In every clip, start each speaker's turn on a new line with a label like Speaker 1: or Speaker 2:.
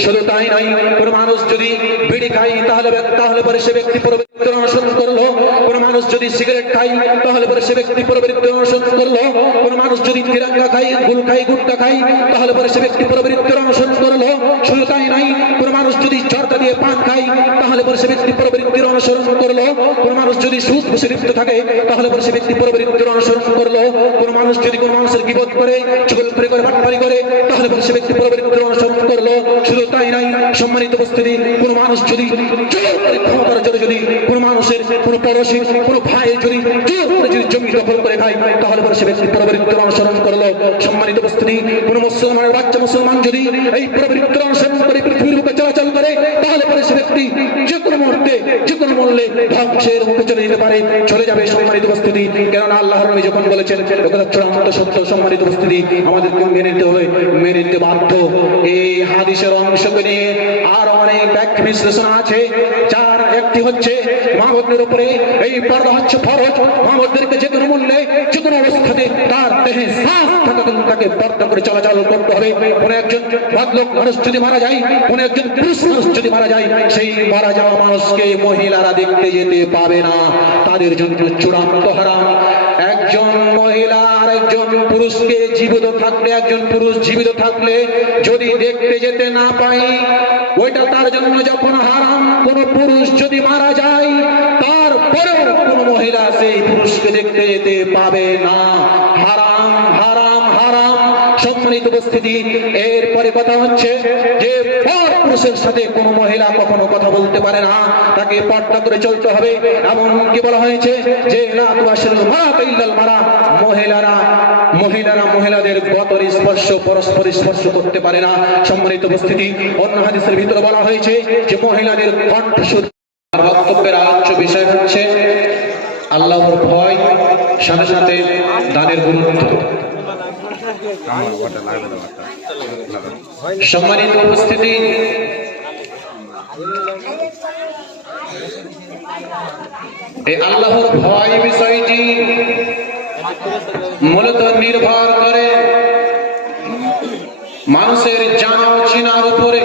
Speaker 1: শুধু তাই নয়, কোন মানুষ যদি বিড়ি খায়, তাহলে তাহলে পরে সে ব্যক্তি পরবর্তী অনুসরণ করল। কোন মানুষ যদি সিগারেট খায়, তাহলে পরে সে ব্যক্তি পরবর্তী অনুসরণ করল। কোন মানুষ যদি তিরঙ্গা খায় গুল খায়, গুট্টা খায়, তাহলে পরে সে ব্যক্তি পরবর্তী অনুসরণ করল। শুধু তাই নয় কোন মানুষ যদি চরকা দিয়ে পান খায়, তাহলে পরে সে ব্যক্তি পরবর্তীর অনুসরণ করল। কোন মানুষ যদি সুদ ঘুষে লিপ্ত থাকে, তাহলে পরে সে ব্যক্তি পরবর্তীর অনুসরণ করল। কোন মানুষ যদি কোন মানুষের বিপদ করে চুগল করে করে, বাটপারি করে, তাহলে পরে সে ব্যক্তি পরবর্তীর অনুসরণ করল। শুধু তাই নাই, সম্মানিত উপস্থিতি, কোন মানুষ যদি ক্ষমতার জোরে যদি কোন মানুষের কোন পড়োশী কোনো ভাই যদি যদি জমি দখল করে খায়, তাহলে পরে সে ব্যক্তি পরবর্তীর অনুসরণ করল। সম্মানিত বস্তুনি কোনো মুসলমানের বাচ্চা মুসলমান যদি এই পরবর্তীর অনুসরণ করে, পৃথিবীর চলাচল করে, তাহলে পরে সে ব্যক্তি যে কোনো যে মূল্যে ধ্বংসের চলে যেতে পারে, চলে যাবে সম্মানিত উপস্থিতি। কেননা নবী যখন বলেছেন একথা চূড়ান্ত সত্য সম্মানিত উপস্থিতি, আমাদেরকে মেনে নিতে হবে, মেনে নিতে বাধ্য। এই হাদিসের অংশকে নিয়ে আর অনেক ব্যাখ্যা বিশ্লেষণ আছে, যার একটি হচ্ছে মাহবুদের উপরে এই পর্দা হচ্ছে ফরজ মাহবুদদেরকে মূল্যে অবস্থাতে তার দেহে শ্বাস থাকা কিন্তু তাকে করে চলাচল করতে হবে। কোন একজন মানুষ যদি মারা যায়, কোন একজন পুরুষ মানুষ যদি মারা যায়, সেই মারা যাওয়া মানুষকে মহিলারা দেখতে যেতে পাবে না। তাদের জন্য চূড়ান্ত হারাম। একজন মহিলা আর একজন পুরুষকে জীবিত থাকলে, একজন পুরুষ জীবিত থাকলে যদি দেখতে যেতে না পাই ওইটা তার জন্য যখন হারাম, কোন পুরুষ যদি মারা যায়, তারপরেও কোন মহিলা সেই পুরুষকে দেখতে যেতে পাবে না। হারাম হারাম হারাম। সম্মানিত উপস্থিতি। এরপরে কথা হচ্ছে যে পর পুরুষের সাথে কোনো মহিলা কখনো কথা বলতে পারে না। তাকে পর্দা করে চলতে হবে। এমন কি বলা হয়েছে যে মারা মহিলারা মহিলারা মহিলাদের গতর স্পর্শ, পরস্পর স্পর্শ করতে পারে না। সম্মানিত উপস্থিতি, অন্য হাদিসের ভিতরে বলা হয়েছে যে মহিলাদের কণ্ঠস্বর আর বক্তব্যের আলোচ্য বিষয় হচ্ছে আল্লাহর ভয়, সাথে সাথে দানের গুরুত্ব। সম্মানিত উপস্থিতি। আল্লাহর ভয় বিষয়টি মূলত নির্ভর করে মানুষের জানা চিনার উপরে।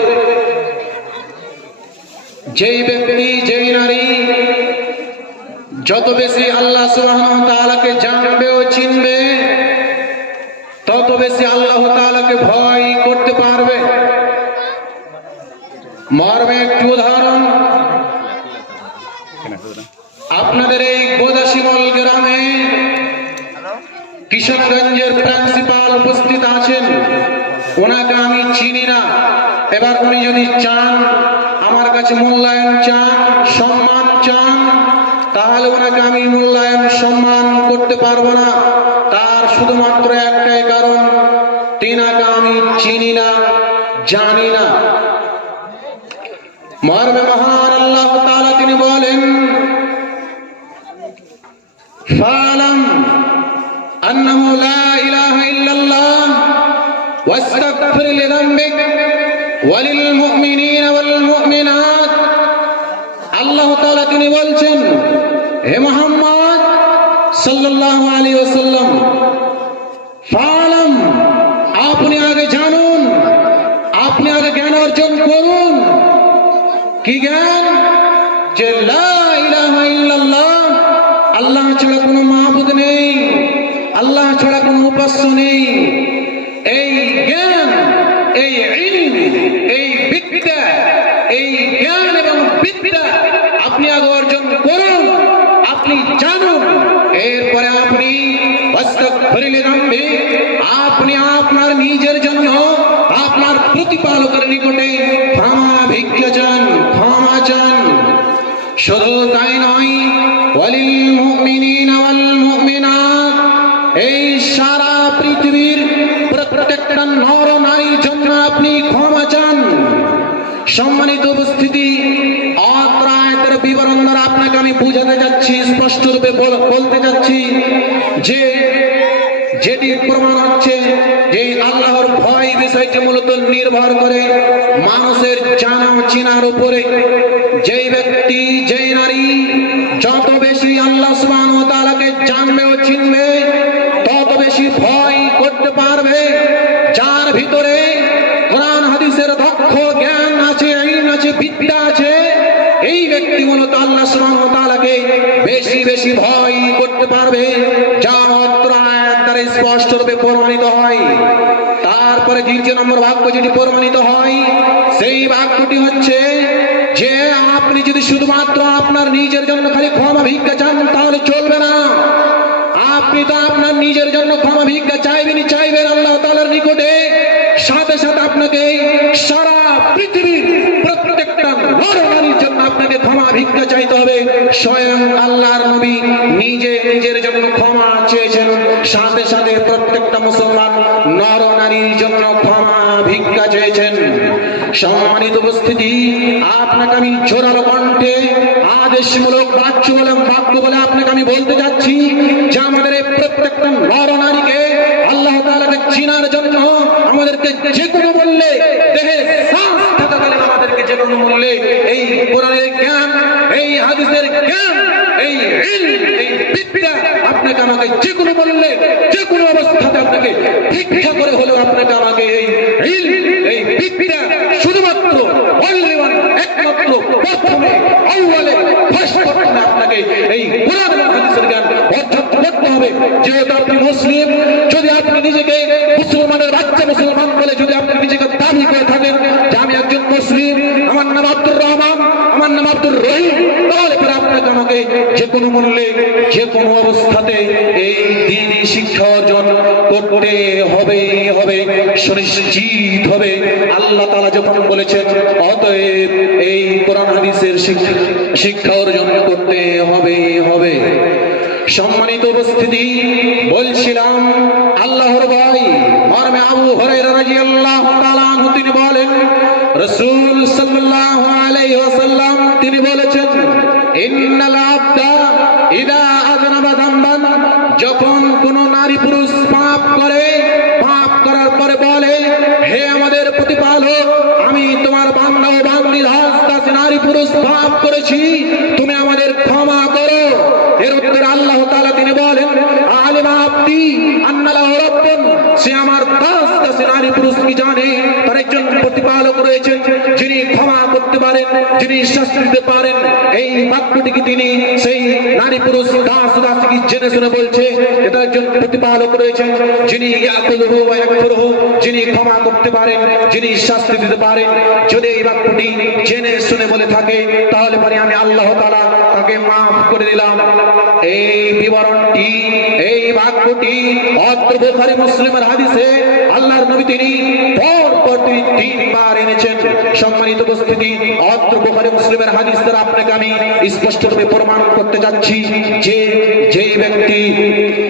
Speaker 1: যেই ব্যক্তি, যেই নারী, যত বেশি আল্লাহ ওয়া জানবে ও চিনবে বেশি আল্লাহ তাআলাকে ভয় করতে পারবে। মারবে একটি উদাহরণ। আপনাদের এই গোদাসিমল গ্রামে কিশোরগঞ্জের প্রিন্সিপাল উপস্থিত আছেন। ওনাকে আমি চিনি না। এবার উনি যদি চান, আমার কাছে মূল্যায়ন চান, সম্মান চান, তাহলে ওনাকে আমি মূল্যায়ন, সম্মান করতে পারব না। জানি না মর্মে মহান আল্লাহ তাআলা তিনি বলেন ফালাম আন্নাহু লা ইলাহা ইল্লাল্লাহ واستغفر لذنبك وللمؤمنين والمؤمنات আল্লাহ তাআলা তিনি বলছেন হে মুহাম্মদ সাল্লাল্লাহু আলাইহি ওয়াসাল্লাম ফালাম আপনি আগে জানুন আপনি আগে জ্ঞান অর্জন করুন। কি জ্ঞান? যে আল্লাহ ছাড়া কোনো মাহবুদ নেই, আল্লাহ ছাড়া কোনো উপাস্য নেই। এই জ্ঞান, এই এই বিদ্যা, এই জ্ঞান এবং বিদ্যা আপনি আগে অর্জন করুন, আপনি জানুন। এরপরে আপনি আপনার নিজের জন্য আপনার প্রতিপালকের নিকটে ক্ষমা ভিক্ষা চান ক্ষমা চান। শুধু তাই নয় ওয়ালিল মুমিনিনা ওয়াল মুমিনাত এই সারা পৃথিবীর প্রত্যেকটা নর নারীর জন্য আপনি ক্ষমা চান সম্মানিত উপস্থিতি অত্র আয়াতের বিবরণ দ্বারা আপনাকে আমি বুঝাতে যাচ্ছি স্পষ্ট রূপে বল- বলতে যাচ্ছি যে যেটি প্রমাণ হচ্ছে যে আল্লাহর ভয় বিষয়টি মূলত নির্ভর করে মানুষের জানা ও চিনার উপরে যেই ব্যক্তি যেই নারী যত বেশি আল্লাহ সুবহানাহু ওয়া তাআলাকে জানবে ও চিনবে তত বেশি ভয় করতে পারবে যার ভিতরে কোরআন হাদিসের দক্ষ বেশি ভয় করতে পারবে, যা মাত্র আয়াত দ্বারা স্পষ্ট রূপে প্রমাণিত হয়। তারপরে দ্বিতীয় নম্বর বাক্য যেটি প্রমাণিত হয়, সেই বাক্যটি হচ্ছে, যে আপনি যদি শুধুমাত্র আপনার নিজের জন্য খালি ক্ষমা ভিক্ষা চান, তাহলে চলবে না। আপনি তো আপনার নিজের জন্য ক্ষমা ভিক্ষা চাইবেনই চাইবেন আল্লাহ তাআলার নিকটে। সাথে সাথে আপনাকে সারা পৃথিবীর ভিক্ষা চেয়েছেন। সাথে সম্মানিত উপস্থিতি, আপনাকে আমি জোরালো কণ্ঠে আদেশমূলক বাচ্য বলে বাক্য বলে আপনাকে আমি বলতে যাচ্ছি যে আমাদের প্রত্যেকটা নরনারীকে আল্লাহ তাআলাকে চিনার জন্য আমাদেরকে যে কোনো মূল্যে দেহে শ্বাস থাকাকালীন আমাদেরকে যে কোনো মূল্যে এই কোরআনের জ্ঞান এই হাদিসের জ্ঞান এই ইলম, এই বিদ্যা আপনাকে আমাকে যে কোনো যে কোনো অবস্থাতে আপনাকে ভিক্ষা করে হলেও আপনাকে আমাকে এই এই বিদ্যা শুধুমাত্র only one, একমাত্র প্রথমে ফার্স্ট প্রথমে আপনাকে এই কোরআন হাদিসের জ্ঞান করতে হবে। যেহেতু আপনি মুসলিম যদি আপনি নিজেকে মুসলমানের বাচ্চা মুসলমান বলে যদি আপনি নিজেকে দাবি করে থাকেন যে আমি একজন মুসলিম আমার নাম আব্দুর রহমান আমার নাম আব্দুর রহিম তাহলে পরে আমাকে যে কোনো মূল্যে, যে কোনো অবস্থাতে এই দিনই শিক্ষা অর্জন করতে হবে হবে, সুনিশ্চিত হবে। আল্লাহ তাআলা যখন বলেছেন, অতএব এই কোরআন হাদিসের শিক্ষা শিক্ষা অর্জন করতে হবে হবে। সম্মানিত উপস্থিতি, বলছিলাম, আল্লাহর ভাই, মর্মে আবু হরাইরা রাদিয়াল্লাহু তাআলা আনহু, তিনি বলেন, রাসূল আলাইহি ওয়াসাল্লাম, তিনি বলেছেন যখন কোন নারী পুরুষ পাপ করে, পাপ করার পরে বলে, হে আমাদের প্রতিপালক, আমি তোমার বান্ধব বান্দির হস্তাসে নারী পুরুষ পাপ করেছি তুমি আমাদের ক্ষমা করো এর উত্তরে আল্লাহ তাআলা তিনি বলেন আলিমা আব্দি আন্নালাহু রাব্বুন সে আমার দাস দাসী নারী পুরুষ কি জানে তার একজন প্রতিপালক রয়েছেন যিনি ক্ষমা করতে পারেন যিনি শাস্তি দিতে পারেন। এই বাক্যটিকে তিনি সেই নারী পুরুষ দাস দাসীকে জেনে শুনে বলছে, এটা একজন প্রতিপালক রয়েছেন, যিনি যিনি ক্ষমা করতে পারেন, যিনি শাস্তি দিতে পারেন। যদি এই বাক্যটি জেনে শুনে বলে থাকে, তাহলে পরে আমি আল্লাহ তাআলা তাকে মাফ করে দিলাম। এই বিবরণটি, এই বাক্যটি অত্র মুসলিমের হাদিসে আল্লাহর নবী তিনি পর পর তিনি তিনবার এনেছেন। সম্মানিত উপস্থিতি, অত্র বুখারী মুসলিমের হাদিস দ্বারা আপনাকে আমি স্পষ্টরূপে প্রমাণ করতে যাচ্ছি যে যেই ব্যক্তি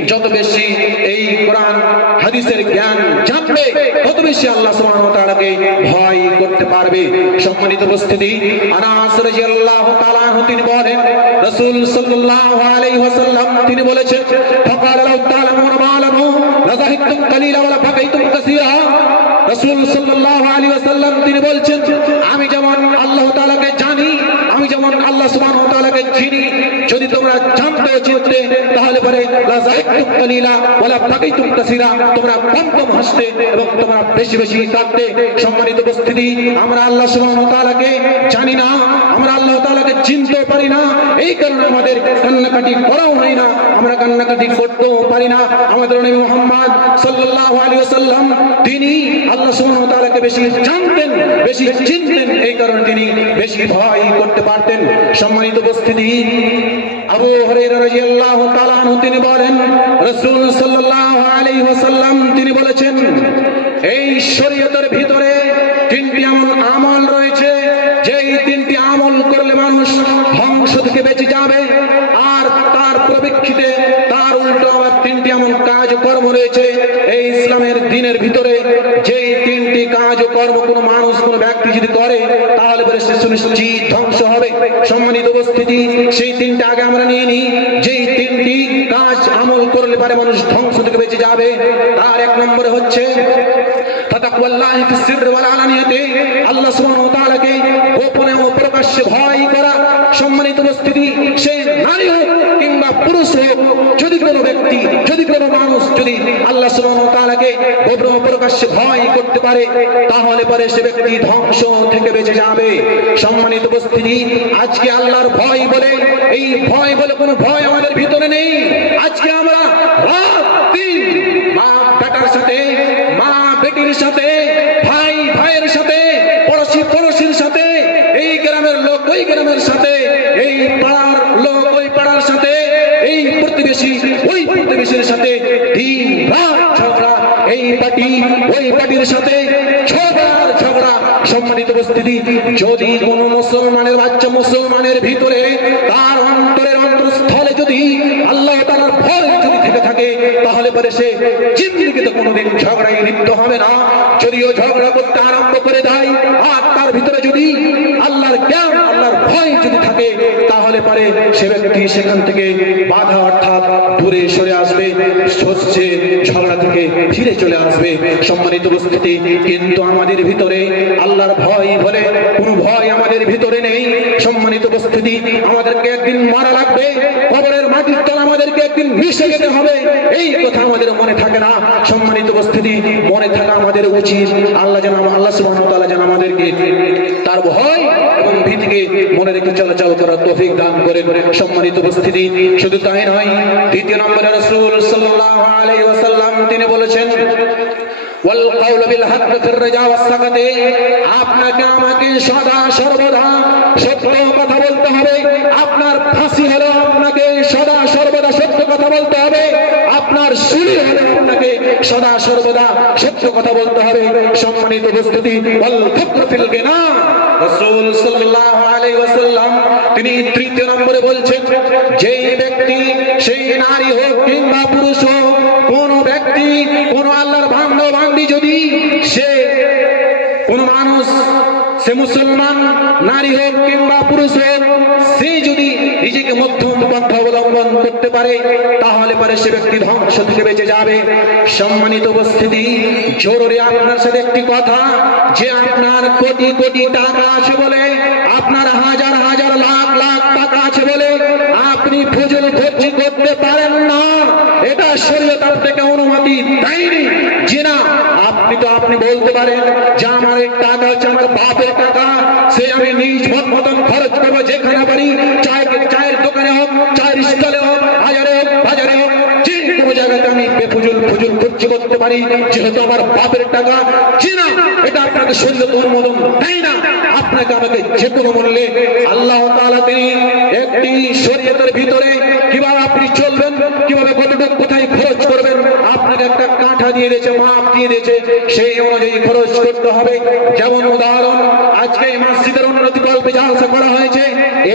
Speaker 1: যত বেশি এই কোরআন হাদিসের জ্ঞান জানবে, তত বেশি আল্লাহ সুবহানাহু ওয়া তাআলাকে ভয় করতে পারবে। সম্মানিত উপস্থিতি, আনাস রাদিয়াল্লাহু তাআলা তিনি বলেন, রাসূল সাল্লাল্লাহু আলাইহি ওয়াসাল্লাম তিনি বলেছেন, ফাকাল লাউ তা'লামুনা মা লামু কালীলা ওয়া লাবাকাইতুম কাসীরা। রাসূল সাল্লাল্লাহু আলাইহি ওয়াসাল্লাম তিনি বলছেন আমি যেমন আল্লাহ তাআলাকে জানি আমি যেমন আল্লাহ সুবহানাহু ওয়া তাআলাকে চিনি যদি তোমরা জানতে চিনতে তাহলে পরে তোমরা কম কম হাসতে এবং তোমরা বেশি বেশি কাঁদতে সম্মানিত উপস্থিতি। আমরা আল্লাহ সুবহানাহু জানি না, আমরা আল্লাহ চিনতে পারি না। এই কারণে আমাদের কান্নাকাটি করাও হয় না, আমরা কান্নাকাটি করতেও পারি না। আমাদের নবী তিনি আল্লাহ বেশি জানতেন, বেশি চিনতেন। এই কারণে তিনি বেশি ভয় করতে পারতেন। সম্মানিত উপস্থিতি আবু আনহু, তিনি বলেন, রাসূল সাল্লাল্লাহু তিনি বলেছেন, এই শরীয়তের ভিতরে তিনটি এমন আমল রয়েছে। যে এই তিনটি আমল করলে মানুষ ধ্বংস থেকে বেঁচে যাবে, আর তার প্রবীক্ষিতে তার উল্টো আবার তিনটি এমন কাজ কর্ম রয়েছে। এই ইসলামের দিনের ভিতরে যে তিনটি কাজ কর্ম কোনো মানুষ, কোনো ব্যক্তি যদি করে, তাহলে পরে সে সুনিশ্চিত ধ্বংস হবে সম্মানিত উপস্থিতি, সেই তিনটা আগে আমরা নিয়ে নিই। যেই তিনটি কাজ আমল করলে পারে মানুষ ধ্বংস থেকে বেঁচে যাবে, তার এক নম্বরে হচ্ছে তাহলে পরে সে ব্যক্তি ধ্বংস থেকে বেঁচে যাবে। সম্মানিত উপস্থিতি, আজকে আল্লাহর ভয় বলে, এই ভয় বলে কোনো ভয় আমাদের ভিতরে নেই। আজকে আমরা সাথে মা সম্মানিত যদি কোন মুসলমানের বাচ্চা মুসলমানের ভিতরে তার অন্তরের অন্তরস্থলে যদি আল্লাহ তার ভয় যদি থেকে থাকে, তাহলে পরে সে জিন্দিগিতে কোনোদিন ঝগড়ায় লিপ্ত হবে না। যদিও ঝগড়া করতে আরম্ভ করে দেয়, আর তার ভিতরে যদি আল্লাহর জ্ঞান যদি থাকে, তাহলে পরে সে ব্যক্তি সেখান থেকে বাধা অর্থাৎ দূরে সরে আসবে সচ্ছে ঝগড়া থেকে ফিরে চলে আসবে। সম্মানিত উপস্থিতি, কিন্তু আমাদের ভিতরে আল্লাহর ভয় বলে কোনো ভয় আমাদের ভিতরে নেই। সম্মানিত উপস্থিতি, আমাদেরকে একদিন মারা লাগবে, কবরের মাটির তলা আমাদেরকে একদিন মিশে যেতে হবে, এই কথা আমাদের মনে থাকে না। সম্মানিত উপস্থিতি, মনে থাকা আমাদের উচিত। আল্লাহ যেন, আল্লাহ তাআলা যেন আমাদেরকে তার ভয় ভীতিকে মনে রেখে চলাচল করার তফিক দান করেন সম্মানিত উপস্থিতি। শুধু তাই নয়, দ্বিতীয় নম্বরে রসুল সাল্লাম তিনি বলেছেন, ওয়াল আপনাকে আমাকে সদা সর্বদা সত্য কথা বলতে হবে। আপনার ফাঁসি হলো আপনাকে সদা সর্বদা সত্য কথা বলতে হবে। আপনার সুরি হলো আপনাকে সদা সর্বদা সত্য কথা বলতে হবে। সম্মানিত উপস্থিতি না রাসূল সাল্লাল্লাহু তিনি তৃতীয় নম্বরে বলছেন যে ব্যক্তি, সেই নারী হোক কিংবা পুরুষ হোক, কোন ব্যক্তি, কোন আল্লাহর ভাঙ্গ ভান্ডি যদি সে, কোন মানুষ, সে মুসলমান, নারী হোক কিংবা পুরুষ হোক সে যদি নিজেকে মধ্যম পন্থা অবলম্বন করতে পারে, তাহলে পরে সে ব্যক্তি ধ্বংস থেকে বেঁচে যাবে। সম্মানিত উপস্থিতি, জরুরি আপনার সাথে একটি কথা, যে আপনার কোটি কোটি টাকা আছে বলে, আপনার হাজার হাজার লাখ লাখ টাকা আছে বলে আপনি ফুজুল খরচি করতে পারেন না। এটা শরীয়ত আপনাকে অনুমতি দেয়নি। যে না আপনি তো আপনি বলতে পারেন যে আমার এই টাকা হচ্ছে আমার বাপের টাকা সে আমি নিজ মত মতন খরচ করব যেখানে পারি চায়ের চায়ের দোকানে হোক চায়ের স্টলে হোক বাজারে হোক বাজারে হোক যে কোনো জায়গাতে আমি ফুজুল খরচি করতে পারি, যেহেতু আমার বাপের টাকা যে এটা আপনাকে শরীয়ত অনুমোদন দেয় না। আপনাকে আমাকে যে কোনো মূল্যে আল্লাহ তিনি একটি শরীয়তের ভিতরে কীভাবে আপনি চলবেন, কীভাবে কতটুকু কোথায় খরচ করবেন, আপনাকে একটা কাঁঠা দিয়ে দিয়েছে, মাপ দিয়ে দিয়েছে, সেই অনুযায়ী খরচ করতে হবে। যেমন উদাহরণ, আজকে এই মসজিদের উন্নতি কল্পে জালসা করা হয়েছে,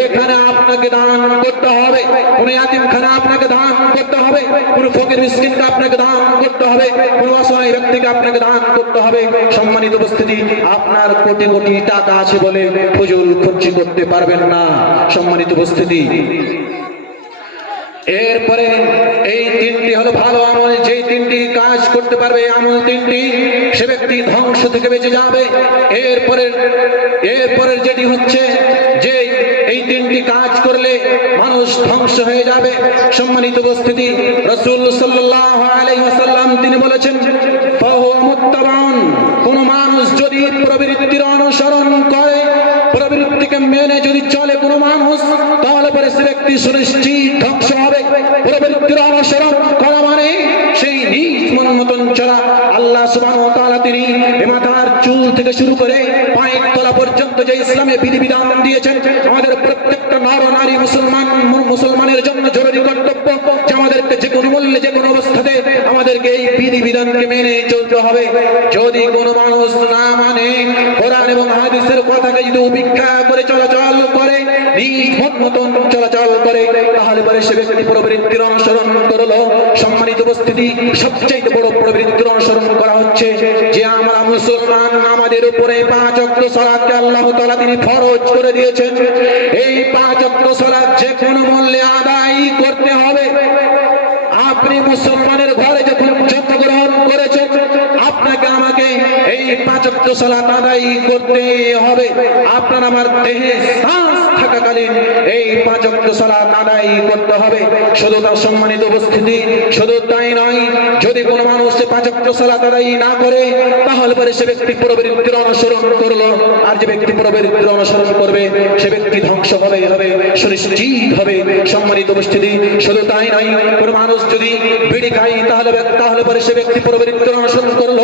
Speaker 1: এখানে আপনাকে দান করতে হবে। কোন ইয়াতিমখানা আপনাকে দান করতে হবে, কোন ফকির মিসকিনকে আপনাকে দান করতে হবে অসহায় ব্যক্তিকে আপনাকে দান করতে হবে। সম্মানিত উপস্থিতি, আপনার কোটি কোটি টাকা আছে বলে ফজল খরচি করতে পারবেন না। সম্মানিত উপস্থিতি এরপরে এই তিনটি হলো ভালো আমল, যে তিনটি কাজ করতে পারবে আমল তিনটি, সে ব্যক্তি ধ্বংস থেকে বেঁচে যাবে। এরপরে এরপরে যেটি হচ্ছে যে এই তিনটি কাজ করলে মানুষ ধ্বংস হয়ে যাবে। সম্মানিত উপস্থিতি, রসুল সাল্লাল্লাহু আলাইহি ওয়াসাল্লাম তিনি বলেছেন কোন মানুষ যদি প্রবৃত্তির অনুসরণ করে, প্রবৃত্তিকে মেনে যদি চলে কোনো মানুষ ব্যক্তি সুনিশ্চিত ধ্বংস হবে। মানে সেই নিজ মন মতন চলা। আল্লাহ তাআলা তিনি চুল থেকে শুরু করে পায়ের পর্যন্ত যে ইসলামে বিধিবিধান দিয়েছেন, আমাদের প্রত্যেকটা নর নারী মুসলমান মুসলমানের জন্য জরুরি কর্তব্য যে আমাদেরকে যে কোনো মূল্যে, যে কোনো অবস্থাতে আমাদেরকে এই বিধিবিধানকে মেনে চলতে হবে। যদি কোনো মানুষ না মানে কোরআন এবং হাদিসের কথাকে যদি উপেক্ষা করে চলাচল করে মতন চলাচল করে, তাহলে পরে করল। সম্মানিত উপস্থিতি সবচেয়ে বড় প্রবৃত্তির অনুসরণ করা হচ্ছে যে আমরা মুসলমান, আমাদের উপরে পাঁচ অক্ট সলাদকে আল্লাহ তাআলা তিনি ফরজ করে দিয়েছেন। এই পাঁচ অক্ট সলাদ যে মূল্যে আদায় করতে হবে। আপনি মুসলমানের ঘরে যখন জন্মগ্রহণ করেছেন, আপনাকে আমাকে এই পাঁচ অক্ট সালাত আদায় করতে হবে। আপনার আমার দেহে শ্বাস থাকাকালীন এই পাঁচ অক্ট সালাত আদায় করতে হবে। শুধু তার সম্মানিত উপস্থিতি, শুধু তাই নয়, যদি কোনো মানুষ সে পাঁচ অক্ট সালাত আদায় না করে, তাহলে পরে সে ব্যক্তি প্রবৃত্তির অনুসরণ করল। আর যে ব্যক্তি প্রবৃত্তির অনুসরণ করবে, সে ব্যক্তি ধ্বংস হবে হবে, সুনিশ্চিত হবে। সম্মানিত উপস্থিতি, শুধু তাই নয়, কোনো মানুষ যদি বিড়ি খায়, তাহলে তাহলে পরে সে ব্যক্তি প্রবৃত্তির অনুসরণ করল।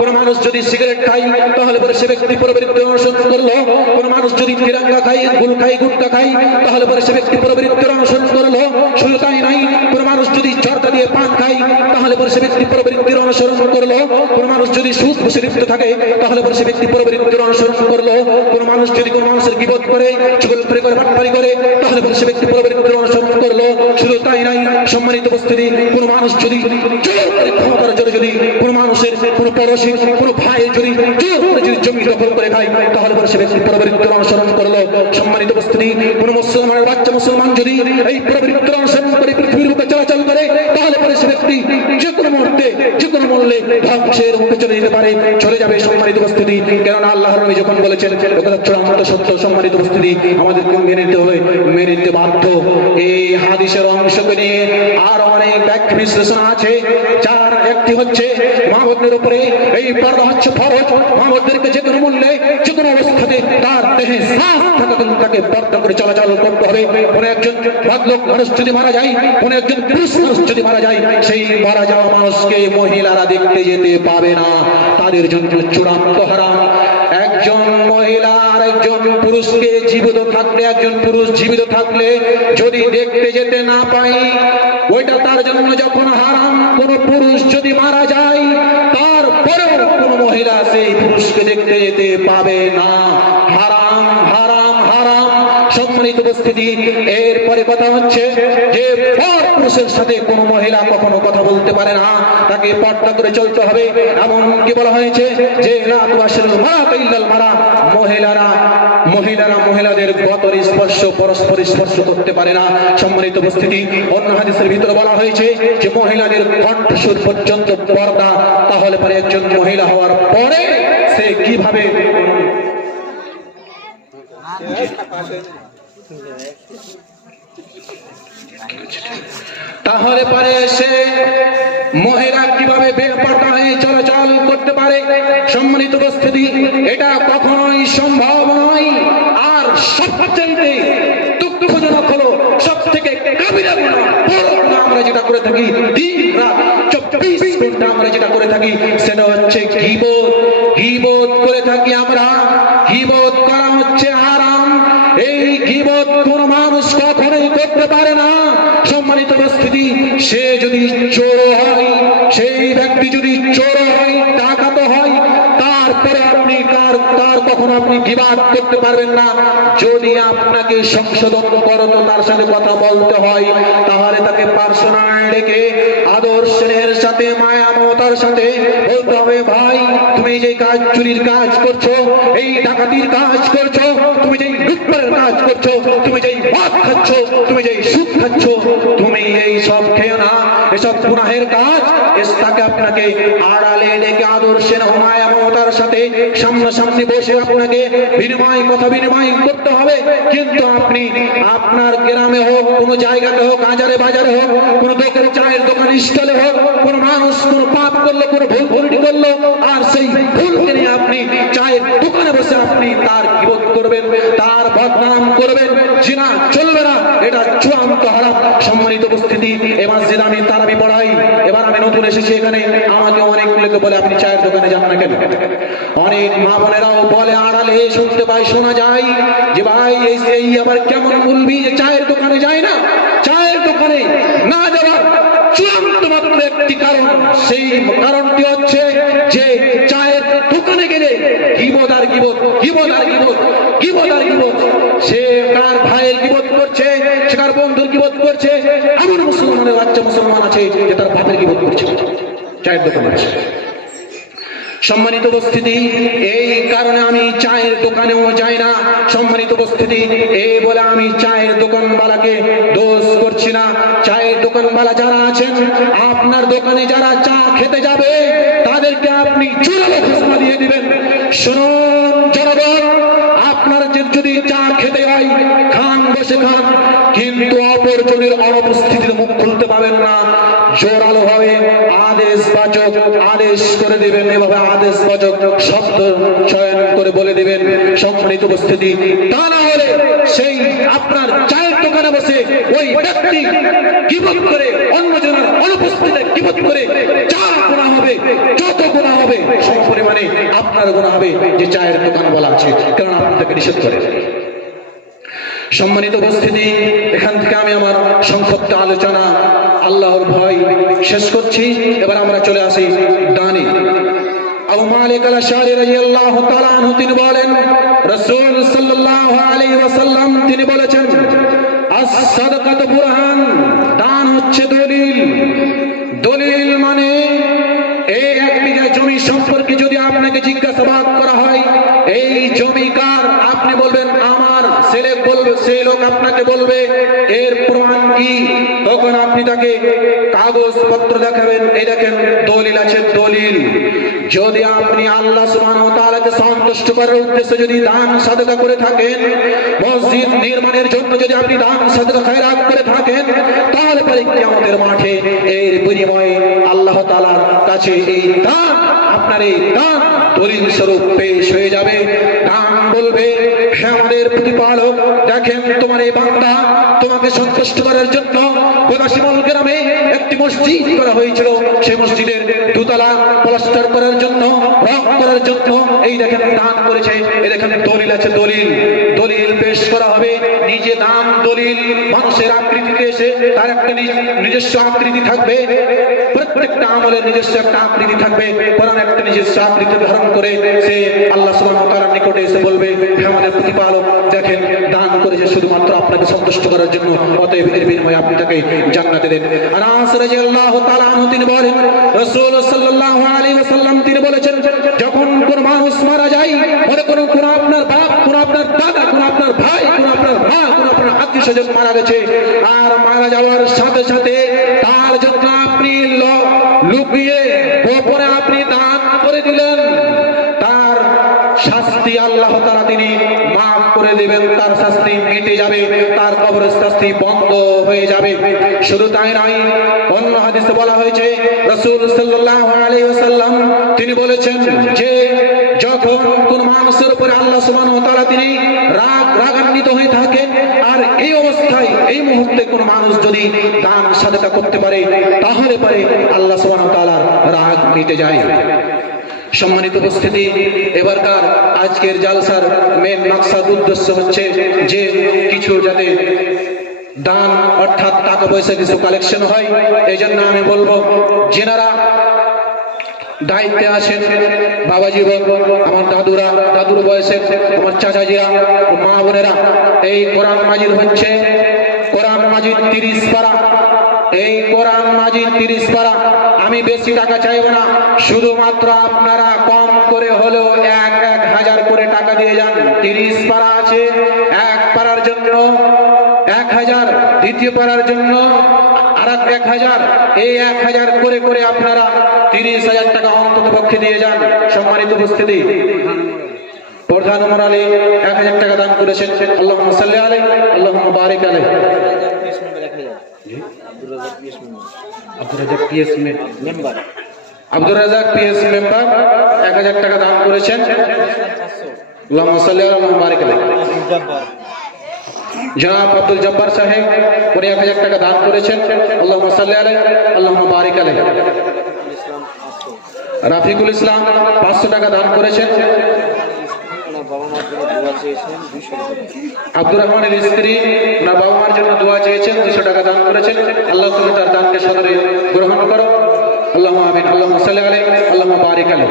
Speaker 1: কোনো মানুষ যদি সিগারেট খায়, তাহলে পরে সে ব্যক্তি প্রবৃত্তির অনুসরণ করল। কোনো মানুষ যদি তিরঙ্গা খায়, গুল খায় গুটকা খায় তাহলে পরে সে ব্যক্তি প্রবৃত্তির অনুসরণ করল শুধু তাই নয় কোনো মানুষ যদি চর্চা দিয়ে পান খায়, তাহলে পরে সে ব্যক্তি প্রবৃত্তির অনুসরণ করল। কোনো মানুষ যদি সুদ বসে লিপ্ত থাকে, তাহলে পরে সে ব্যক্তি প্রবৃত্তির অনুসরণ করল। কোনো মানুষ যদি কোনো মানুষের বিপদ করে চুগল করে করে, বাটপারি করে, তাহলে পরে সে ব্যক্তি প্রবৃত্তির অনুসরণ করল। শুধু তাই নয় সম্মানিত উপস্থিতি, কোনো মানুষ যদি ক্ষমতার জোরে যদি কোনো মানুষের, কোনো পড়োশী কোনো ভাই যদি জমি দখল করে খায়, তাহলে পরে সে ব্যক্তি প্রবৃত্তির অনুসরণ করল। সম্মানিত উপস্থিতি কোনো মুসলমানের বাচ্চা, মুসলমান যদি এই করে পৃথিবীর মুখে চলাচল করে, তাহলে পরে সে ব্যক্তি যে কোনো মুহূর্তে যে কোনো মূল্যে ধ্বংসের মুখে চলে যেতে পারে, চলে যাবে সম্মানিত উপস্থিতি। কেননা আল্লাহ নবী যখন বলেছেন চূড়ান্ত সত্য সম্মানিত উপস্থিতি, আমাদেরকে মেনে নিতে হবে, মেনে নিতে বাধ্য। এই হাদিসের অংশকে নিয়ে আর অনেক ব্যাখ্যা বিশ্লেষণ আছে, যার একটি হচ্ছে মাহবুদের উপরে এই পর্দা হচ্ছে ফরজ। মাহবুদদেরকে যে কোনো মূল্যে যে কোনো অবস্থাতে তার দেহে শ্বাস থাকাকালীন তাকে পর্দা করে চলাচল করতে হবে। কোনো একজন ভদ্রলোক মানুষ যদি মারা যায়, কোনো একজন পুরুষ মানুষ যদি মারা যায়, সেই মারা যাওয়া মানুষকে মহিলারা দেখতে যেতে পাবে না। তাদের জন্য চূড়ান্ত হারাম। একজন মহিলা আর একজন পুরুষকে জীবিত থাকলে, একজন পুরুষ জীবিত থাকলে যদি দেখতে যেতে না পাই ওইটা তার জন্য যখন হারাম, কোন পুরুষ যদি মারা যায়, তারপরেও কোন মহিলা সেই পুরুষকে দেখতে যেতে পাবে না। হারাম সম্মানিত উপস্থিতি। এরপরে কথা হচ্ছে যে পর পুরুষের সাথে কোনো মহিলা কখনো কথা বলতে পারে না। তাকে পর্দা করে চলতে হবে। এমন কি বলা হয়েছে যে রাত বাসের মারা। মহিলারা মহিলারা মহিলাদের গতর স্পর্শ, পরস্পর স্পর্শ করতে পারে না। সম্মানিত উপস্থিতি, অন্য হাদিসের ভিতরে বলা হয়েছে যে, মহিলাদের কণ্ঠস্বর পর্যন্ত পর্দা, তাহলে পরে একজন মহিলা হওয়ার পরে সে কীভাবে তাহলে পারে সে মহিলা কীভাবে বেপরদা হয়ে চলাচল করতে পারে? সম্মানিত উপস্থিতি, এটা কখনোই সম্ভব নয়। আর সবচেয়ে দুঃখজনক হলো সব থেকে আমরা যেটা করে থাকি আমরা যেটা করে থাকি, সেটা হচ্ছে করে থাকি আমরা। করা হচ্ছে হারাম। এই কোন মানুষ কখনোই করতে পারে না। সম্মানিত উপস্থিতি, সে যদি চোর হয়, সেই ব্যক্তি যদি চোর হয় টাকা তো হয়, তারপরে আপনি তার তার কখনো আপনি গিবাদ করতে পারবেন না। যদি আপনাকে সংশোধন করো তো তার সাথে কথা বলতে হয়, তাহলে তাকে পার্সোনাল ডেকে আদর স্নেহের সাথে মায়া মমতার সাথে বলতে হবে, ভাই, তুমি যে কাজ, চুরির কাজ করছ, এই ডাকাতির কাজ করছ, তুমি যেই লুটপাটের কাজ করছ, তুমি যেই মদ খাচ্ছ, তুমি যে সুদ খাচ্ছ, তুমি এই সব খেও না। এসব গুনাহের কাজ, এস তাকে আপনাকে আড়ালে ডেকে আদর স্নেহ মায়া মমতার সাথে সামনাসামনি বসে আপনাকে বিনিময় কথা বিনিময় করতে হবে। কিন্তু আপনি আপনার গ্রামে হোক, কোনো জায়গাতে হোক, আজারে বাজারে হোক, কোনো দোকান চায়ের দোকান স্টলে হোক, কোনো মানুষ, কোনো পাপ করল, কোনো ভুল ভুলটি করল, আর সেই ভুলকে নিয়ে আপনি চায়ের দোকানে বসে আপনি বিরোধ করবেন, তার বদনাম করবেন, জিনা চলবে না। এটা চূড়ান্ত হারাম সম্মানিত উপস্থিতি এ মসজিদ আমি তারাবি পড়াই। এবার আমি নতুন এসেছি এখানে। আমাকে অনেক লোকে বলে, আপনি চায়ের দোকানে যান না কেন? অনেক মা বোনেরাও বলে, আড়ালে শুনতে পাই, শোনা যায় যে ভাই, এই এই আবার কেমন বলবি যে চায়ের দোকানে যায় না? চায়ের দোকানে না যাওয়ার চূড়ান্ত মাত্র একটি কারণ। সেই কারণটি হচ্ছে যে চায়ের দোকানে গেলে আর আর আর সে কার ভাইয়ের করছে, সে কার বন্ধুর করছে। মুসলমানের বাচ্চা মুসলমান আছে যে তার বাপের করছে। চায়ের দোকান আছে। সম্মানিত উপস্থিতি, এই কারণে আমি চায়ের দোকানেও যাই না। সম্মানিত উপস্থিতি এই বলে আমি চায়ের দোকানওয়ালাকে দোষ করছি না। চায়ের দোকানওয়ালা যারা আছেন, আপনার দোকানে যারা চা খেতে যাবে, তাদেরকে আপনি জোরালো ঘোষণা দিয়ে দিবেন। শুনুন জনগণ, আপনার যদি চা খেতে হয়, খান শেখান কিন্তু অপরজনের অনুপস্থিতিতে মুখ খুলতে পাবেন না। জোরালো ভাবে আদেশ বাচক আদেশ করে দিবেন, এভাবে আদেশ বাচক শব্দ চয়ন করে বলে দিবেন। সম্মানিত উপস্থিতি, তা না হলে সেই আপনার চায়ের দোকানে বসে ওই ব্যক্তি কিবোধ করে অন্যজনের অনুপস্থিতিতে কিবোধ করে যা গুণা হবে, যত গুণা হবে সম পরিমাণে আপনার গুণা হবে যে চায়ের দোকান বলা আছে, কারণ আপনি তাকে নিষেধ করে সম্মানিত উপস্থিতি, এখান থেকে আমি আমার সংক্ষিপ্ত আলোচনা আল্লাহর ভয়। শেষ করছি, এবার আমরা চলে আসি আনহু তিনি বলেন তিনি বলেছেন বুরহান দান হচ্ছে দলিল। দলিল মানে এই এক বিঘা জমি সম্পর্কে যদি আপনাকে জিজ্ঞাসাবাদ করা হয়, এই জমি কার? আপনি বলবেন ছেলে বলবে, সেই লোক আপনাকে বলবে, এর প্রমাণ কি? তখন আপনি তাকে কাগজপত্র দেখাবেন। এই দেখেন, দলিল আছে, দলিল। যদি আপনি আল্লাহ তাআলাকে সন্তুষ্ট করার উদ্দেশ্যে যদি দান সাদকা করে থাকেন, মসজিদ নির্মাণের জন্য যদি আপনি দান সাদকা খায়রাত করে থাকেন তাহলে পরে আমাদের মাঠে এর বিনিময়ে আল্লাহ তালার কাছে এই দান, আপনার এই দান দলিল স্বরূপ পেশ হয়ে যাবে। দান বলবে হে আমাদের প্রতিপালক, দেখেন তোমার এই বান্দা তোমাকে সন্তুষ্ট করার জন্য প্রকাশিমল গ্রামে একটি মসজিদ করা হয়েছিল। সেই মসজিদের দুতলা প্লাস্টার করার জন্য করার জন্য। এই দেখেন দান করেছে, এই দেখেন দলিল আছে, দলিল। দলিল পেশ করা হবে, নিজে দান দলিল। মানুষের আকৃতিতে এসে তার একটা নিজস্ব আকৃতি থাকবে। প্রত্যেকটা আমলের নিজস্ব একটা আকৃতি থাকবে। কোরআন একটা নিজস্ব আকৃতি ধারণ করে সে আল্লাহ তাআলার নিকটে এসে বলবে, হে আমাদের প্রতিপালক, দেখেন, দান করেছে শুধুমাত্র আপনাকে সন্তুষ্ট করার জন্য। অতএব এর বিনিময়ে আপনি তাকে জান্নাতে দেন। রাদিয়াল্লাহু তাআলা তিনি বলেন, রাসূল সাল্লাল্লাহু আলাইহি ওয়াসাল্লাম তিনি বলেছেন, যখন কোন মানুষ মারা যায় মনে করুন কোন আপনার বাপ, কোন আপনার দাদা, কোন আপনার ভাই, কোন আপনার মা, কোন আপনার আত্মীয় স্বজন মারা গেছে, আর মারা যাওয়ার সাথে সাথে তার জন্য আপনি লুকিয়ে গোপনে আপনি দান করে দিলেন তার শাস্তি আল্লাহ তারা তিনি দেবেন, তার শাস্তি মিটে যাবে, তার কবরের শাস্তি বন্ধ হয়ে যাবে। শুধু তাই নয়, অন্য হাদিসে বলা হয়েছে, রাসূল সাল্লাল্লাহু আলাইহি ওয়াসাল্লাম তিনি বলেছেন যে, যখন কোন মানুষের উপরে আল্লাহ ওয়া তাআলা তিনি রাগ, রাগান্বিত হয়ে থাকেন আর এই অবস্থায়, এই মুহূর্তে কোন মানুষ যদি দান, সাদকা করতে পারে, তাহলে পারে আল্লাহ ওয়া তাআলার রাগ মিটে যায়। সম্মানিত উপস্থিতি। এবারকার আজকের জালসার মেন মাকসাদ উদ্দেশ্য হচ্ছে যে কিছু যাতে দান অর্থাৎ টাকা পয়সা কিছু কালেকশন হয় এই জন্য আমি বলব, যেনারা দায়িত্বে আছেন, বাবাজি আমার দাদুরা, দাদুর বয়সের আমার চাচাজিরা, মা বোনেরা, এই কোরআন মাজিদ হচ্ছে, কোরআন মাজিদ তিরিশ পারা এই কোরআন মাজিদ তিরিশ পারা, আমি বেশি টাকা চাইব না। শুধুমাত্র আপনারা কম করে হলেও এক এক হাজার করে টাকা দিয়ে যান। তিরিশ পারা আছে এক পারার জন্য, এক হাজার, দ্বিতীয় পারার জন্য আর এক হাজার, এই এক হাজার করে করে আপনারা তিরিশ হাজার টাকা অন্তত পক্ষে দিয়ে যান। সম্মানিত উপস্থিতি, প্রধান উমর আলী এক হাজার টাকা দান করেছেন। আল্লাহ সাল্লি আলী আল্লাহ বারিক Ali Abdur
Speaker 2: Razzak
Speaker 1: PS member. Abdur member এক হাজার টাকা দান করেছেন। জনাব আব্দুল জব্বার সাহেব উনি এক হাজার টাকা দান করেছেন। আল্লাহ সাল্লি আলাই আল্লাহ বারিক আলাই রাফিকুল ইসলাম পাঁচশো টাকা দান করেছেন
Speaker 2: ওনার বাবা মার জন্য দোয়া চেয়েছেন দুইশো টাকা
Speaker 1: আব্দুর রহমানের স্ত্রী ওনার বাবা মার জন্য দোয়া চেয়েছেন দুশো টাকা দান করেছেন। আল্লাহ তুমি তার দানকে সদরে গ্রহণ করো। আল্লাহ আমিন আল্লাহ সাল্লাহ আলাই আল্লাহ বারিক আলাই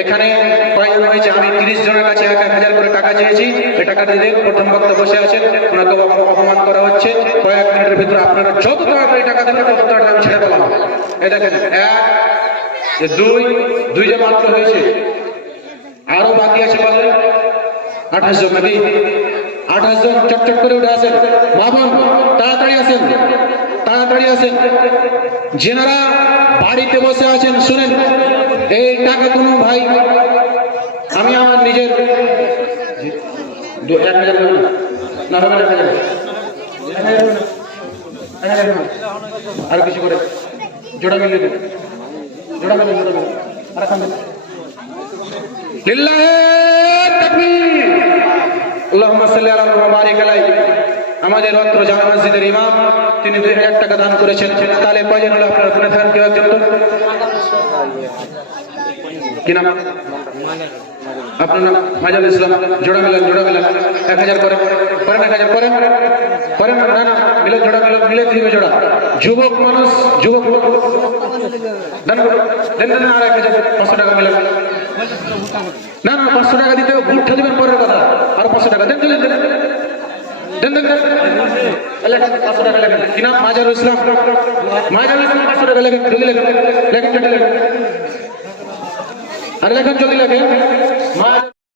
Speaker 1: এখানে কয়েকজন তিরিশ জনের টাকা চেয়েছি। তাড়াতাড়ি টাকা দেবেন, তত তাড়াতাড়ি আমি ছেড়ে এক দুই দুই যে হয়েছে, আরও বাকি আছে আঠাশ জন নাকি? আঠাশ জন চটচট করে উঠে আসেন ভাবুন তাড়াতাড়ি আসেন। তাড়াতাড়ি আসেন। যেনারা বাড়িতে বসে আছেন, শুনেন, এই টাকা কোনো ভাই, আমি আমার নিজের। আর কিছু করে। জোড়া দেবো জোড়া মিলিয়ে জোড়া মিলিয়ে আর। লিল্লাহে তাকবীর। মুহাম্মাদ ওয়া বারিক আলাইহি আমাদের অত্র জামা মসজিদের ইমাম, তিনি দুই হাজার টাকা দান করেছেন। তাহলে কয়জন হলো আপনার শুনে থাকেন কেউ একজন তো? কি আপনার নাম মাজাল ইসলাম। জোড়া মিলান জোড়া মিলান। এক হাজার করেন করেন এক হাজার, করেন। করেন, না না, মিলান, জোড়া মিলান, মিলে দিবে জোড়া। যুবক মানুষ, যুবক দেন দেন আর এক হাজার, পাঁচশো টাকা মিলান। না না, পাঁচশো টাকা দিতে ভুট্টা দিবেন পরের কথা। আর পাঁচশো টাকা। দেন দেন। দেন দেন লেখেন পাঁচশো টাকা লেখেন। কি নাম? মাজারুল ইসলাম। মাজারুল ইসলাম পাঁচশো টাকা লেখেন, জলদি লেখেন। লেখেন লেখেন। আর লেখেন, জলদি লেখেন।